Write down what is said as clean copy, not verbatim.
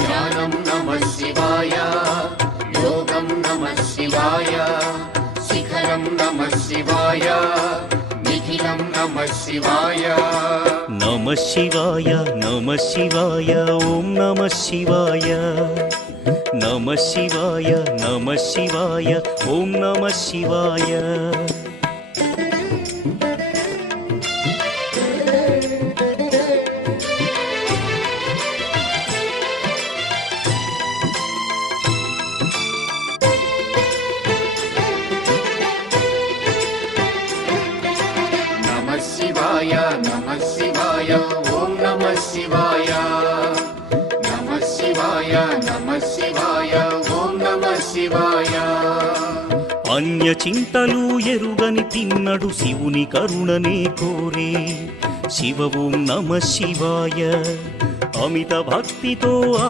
ధ్యానం నమః శివాయ, యోగం నమః శివాయ, శిఖరం నమః శివాయ, నిఖిలం నమః శివాయ. నమః శివాయ నమః శివాయ ఓం నమః శివాయ. నమః శివాయ నమః శివాయ ఓం నమః శివాయ. నమః శివాయ నమః శివాయ ఓం నమః శివాయ. నమః శివాయ నమః శివాయ ఓం నమః శివాయ. అన్య చింతలు ఎరుగని తిన్నడు శివుని కరుణనే కోరే. శివ ఓం నమః శివాయ. అమిత భక్తితో